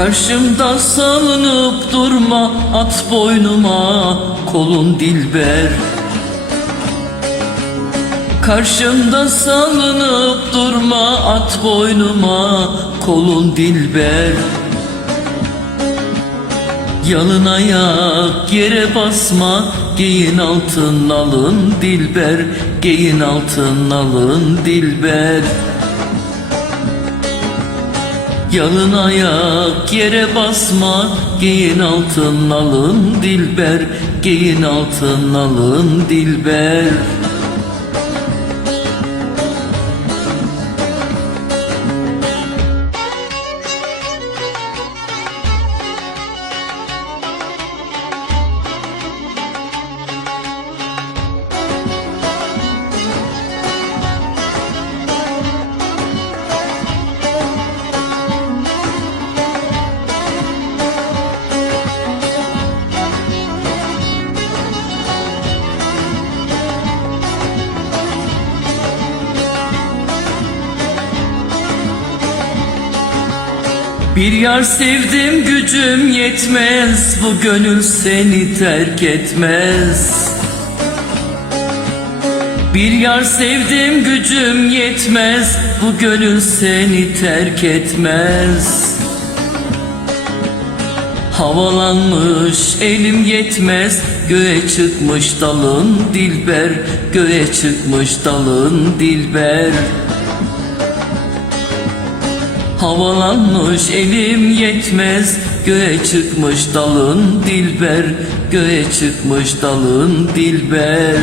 Karşımda salınıp durma at boynuma kolun dilber. Karşımda salınıp durma at boynuma kolun dilber. Yalın ayak yere basma Giyin altın alın dilber. Giyin altın alın dilber Yalın ayak yere basma Giyin altın alın dilber Giyin altın alın dilber Bir yar sevdim gücüm yetmez. Bu gönül seni terk etmez. Bir yar sevdim gücüm yetmez. Bu gönül seni terk etmez. Havalanmış elim yetmez. Göğe çıkmış dalın dilber Göğe çıkmış dalın dilber Havalanmış elim yetmez. Göğe çıkmış dalın dilber. Göğe çıkmış dalın dilber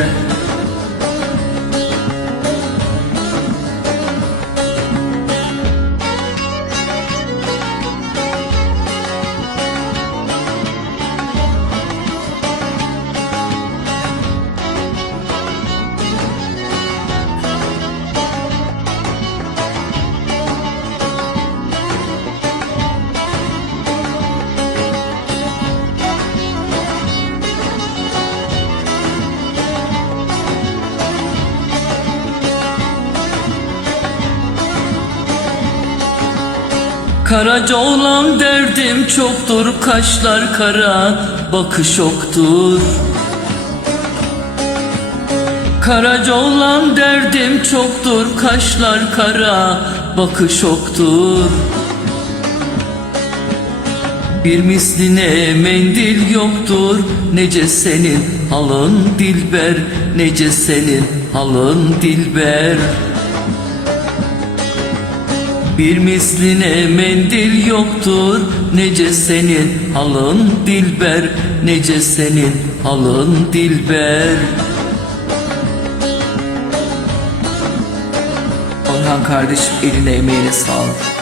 Karaca olan derdim çoktur Kaşlar kara bakış oktur Karaca olan derdim çoktur Kaşlar kara bakış oktur Bir misline mendil yoktur Nece senin halın dilber Nece senin halın dilber bir misline mendil yoktur Nece senin halın dilber Nece senin halın dilber Orhan kardeşim eline emeğine sağlık.